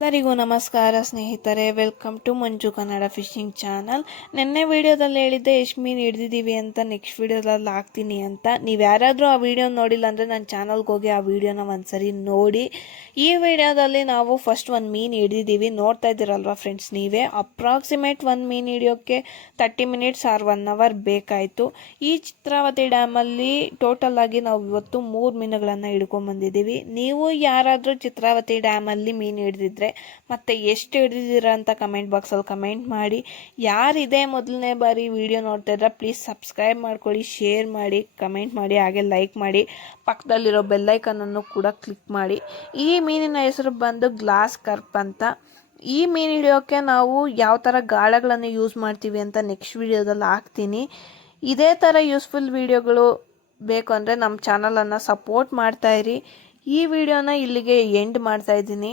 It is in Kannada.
ಎಲ್ಲರಿಗೂ ನಮಸ್ಕಾರ ಸ್ನೇಹಿತರೆ welcome to Manju Kannada fishing channel ನಿನ್ನೆ ವಿಡಿಯೋದಲ್ಲಿ ಹೇಳಿದ್ದೆ ಎಷ್ಟು ಮೀನು ಹಿಡ್ದಿದ್ದೀವಿ ಅಂತ ನೆಕ್ಸ್ಟ್ ವಿಡಿಯೋದಲ್ಲಿ ಹಾಕ್ತೀನಿ ಅಂತ. ನೀವು ಯಾರಾದರೂ ಆ ವಿಡಿಯೋ ನೋಡಿಲ್ಲ ಅಂದರೆ ನನ್ನ ಚಾನಲ್ಗೆ ಹೋಗಿ ಆ ವಿಡಿಯೋನ ಒಂದ್ಸರಿ ನೋಡಿ. ಈ ವಿಡಿಯೋದಲ್ಲಿ ನಾವು ಫಸ್ಟ್ ಒಂದು ಮೀನು ಹಿಡ್ದಿದ್ದೀವಿ ನೋಡ್ತಾ ಇದ್ದೀರಲ್ವ ಫ್ರೆಂಡ್ಸ್ ನೀವೇ? ಅಪ್ರಾಕ್ಸಿಮೇಟ್ ಒಂದು ಮೀನು ಹಿಡಿಯೋಕ್ಕೆ thirty minutes or one hour ಬೇಕಾಯಿತು. ಈ ಚಿತ್ರಾವತಿ ಡ್ಯಾಮಲ್ಲಿ ಟೋಟಲ್ ಆಗಿ ನಾವು ಇವತ್ತು ಮೂರು ಮೀನುಗಳನ್ನು ಹಿಡ್ಕೊಂಡ್ಬಂದಿದ್ದೀವಿ ನೀವು ಯಾರಾದರೂ ಚಿತ್ರಾವತಿ ಡ್ಯಾಮಲ್ಲಿ ಮೀನು ಹಿಡಿದಿದ್ರೆ ಮತ್ತೆ ಎಷ್ಟು ಹಿಡಿದಿದ್ದೀರಾ ಅಂತ ಕಮೆಂಟ್ ಬಾಕ್ಸಲ್ಲಿ ಕಮೆಂಟ್ ಮಾಡಿ. ಯಾರಿದೆ ಮೊದಲನೇ ಬಾರಿ ವಿಡಿಯೋ ನೋಡ್ತಾ ಇದ್ರೆ ಪ್ಲೀಸ್ ಸಬ್ಸ್ಕ್ರೈಬ್ ಮಾಡ್ಕೊಳ್ಳಿ ಶೇರ್ ಮಾಡಿ ಕಮೆಂಟ್ ಮಾಡಿ, ಹಾಗೆ ಲೈಕ್ ಮಾಡಿ. ಪಕ್ಕದಲ್ಲಿರೋ ಬೆಲ್ಲೈಕನನ್ನು ಕೂಡ ಕ್ಲಿಕ್ ಮಾಡಿ. ಈ ಮೀನಿನ ಹೆಸರು ಬಂದು ಗ್ಲಾಸ್ ಕರ್ಪ್ ಅಂತ. ಈ ಮೀನು ಹಿಡಿಯೋಕ್ಕೆ ನಾವು ಯಾವ ಥರ ಗಾಳಗಳನ್ನು ಯೂಸ್ ಮಾಡ್ತೀವಿ ಅಂತ ನೆಕ್ಸ್ಟ್ ವಿಡಿಯೋದಲ್ಲಿ ಹಾಕ್ತೀನಿ. ಇದೇ ಥರ ಯೂಸ್ಫುಲ್ ವಿಡಿಯೋಗಳು ಬೇಕು ಅಂದರೆ ನಮ್ಮ ಚಾನಲನ್ನು ಸಪೋರ್ಟ್ ಮಾಡ್ತಾಯಿರಿ ಈ ವಿಡಿಯೋನ ಇಲ್ಲಿಗೆ ಎಂಡ್ ಮಾಡ್ತಾ ಇದ್ದೀನಿ.